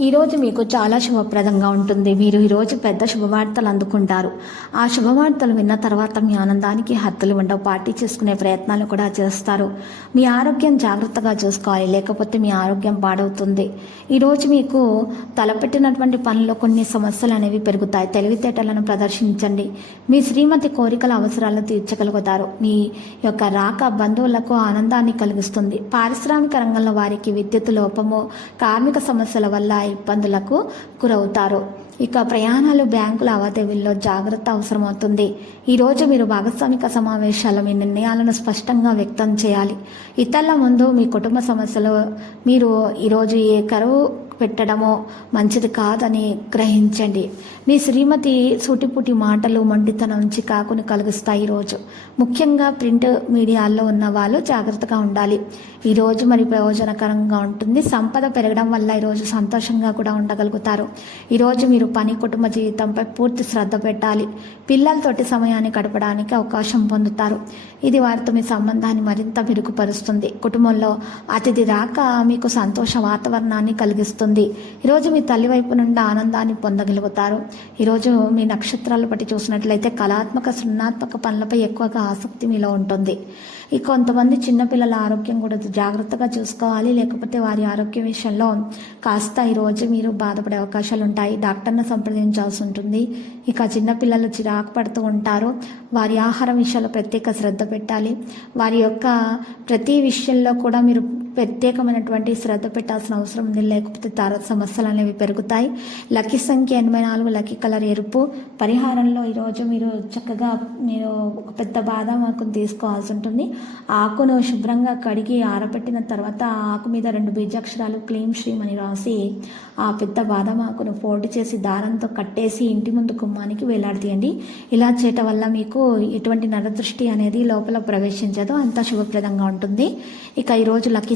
ఈరోజు మీకు చాలా శుభప్రదంగా ఉంటుంది. మీరు ఈరోజు పెద్ద శుభవార్తలు అందుకుంటారు. ఆ శుభవార్తలు విన్న తర్వాత మీ ఆనందానికి హద్దులు ఉండవు. పార్టీ చేసుకునే ప్రయత్నాలు కూడా చేస్తారు. మీ ఆరోగ్యం జాగ్రత్తగా చూసుకోవాలి. లేకపోతే మీ ఆరోగ్యం పాడవుతుంది. ఈరోజు మీకు తలపెట్టినటువంటి పనుల్లో కొన్ని సమస్యలు అనేవి పెరుగుతాయి. తెలివితేటలను ప్రదర్శించండి. మీ శ్రీమతి కోరికల అవసరాలను తీర్చగలుగుతారు. మీ యొక్క రాక బంధువులకు ఆనందాన్ని కలిగిస్తుంది. పారిశ్రామిక రంగంలో వారికి విద్యుత్ లోపము కార్మిక సమస్యల వల్ల ఇబ్బందులకు గురవుతారు. ఇక ప్రయాణాలు బ్యాంకు లావాదేవీల్లో జాగ్రత్త అవసరమవుతుంది. ఈరోజు మీరు భాగస్వామిక సమావేశాల మీ నిర్ణయాలను స్పష్టంగా వ్యక్తం చేయాలి. ఇతరుల ముందు మీ కుటుంబ సమస్యలు మీరు ఈరోజు ఏ కరువు పెట్టడమో మంచిది కాదని గ్రహించండి. మీ శ్రీమతి సూటిపుటి మాటలు మొండితనం చికాకుని కలిగిస్తాయి ఈరోజు ముఖ్యంగా ప్రింట్ మీడియాల్లో ఉన్న వాళ్ళు జాగ్రత్తగా ఉండాలి. ఈరోజు మరి ప్రయోజనకరంగా ఉంటుంది. సంపద పెరగడం వల్ల ఈరోజు సంతోషంగా కూడా ఉండగలుగుతారు. ఈరోజు మీరు పని కుటుంబ జీవితంపై పూర్తి శ్రద్ధ పెట్టాలి. పిల్లలతోటి సమయాన్ని గడపడానికి అవకాశం పొందుతారు. ఇది వారితో మీ సంబంధాన్ని మరింత మెరుగుపరుస్తుంది. కుటుంబంలో అతిథి రాక మీకు సంతోష వాతావరణాన్ని కలిగిస్తుంది. ఈరోజు మీ తల్లి వైపు నుండి ఆనందాన్ని పొందగలుగుతారు. ఈరోజు మీ నక్షత్రాలు బట్టి చూసినట్లయితే కళాత్మక సృణాత్మక పనులపై ఎక్కువగా ఆసక్తి మీలో ఉంటుంది. ఈ కొంతమంది చిన్నపిల్లల ఆరోగ్యం కూడా జాగ్రత్తగా చూసుకోవాలి. లేకపోతే వారి ఆరోగ్య విషయంలో కాస్త ఈరోజు మీరు బాధపడే అవకాశాలు ఉంటాయి. డాక్టర్ను సంప్రదించాల్సి ఉంటుంది. ఇక చిన్నపిల్లలు చిరాకు పడుతూ ఉంటారు. వారి ఆహారం విషయంలో ప్రత్యేక శ్రద్ధ పెట్టాలి. వారి యొక్క ప్రతి విషయంలో కూడా మీరు ప్రత్యేకమైనటువంటి శ్రద్ధ పెట్టాల్సిన అవసరం ఉంది. లేకపోతే తార సమస్యలు అనేవి పెరుగుతాయి. లక్కీ సంఖ్య ఎనభై నాలుగు లక్కీ కలర్ ఎరుపు. పరిహారంలో ఈరోజు మీరు చక్కగా మీరు ఒక పెద్ద బాదం ఆకును తీసుకోవాల్సి ఉంటుంది. ఆకును శుభ్రంగా కడిగి ఆరబెట్టిన తర్వాత ఆకు మీద రెండు బీజాక్షరాలు క్లీం శ్రీం అని రాసి ఆ పెద్ద బాదం ఆకును ఫోల్డ్ చేసి దారంతో కట్టేసి ఇంటి ముందు కుమ్మానికి వేలాడతీయండి. ఇలా చేయటం వల్ల మీకు ఎటువంటి నరదృష్టి అనేది లోపల ప్రవేశించదు. అంతా శుభప్రదంగా ఉంటుంది. ఇక ఈరోజు లక్కీ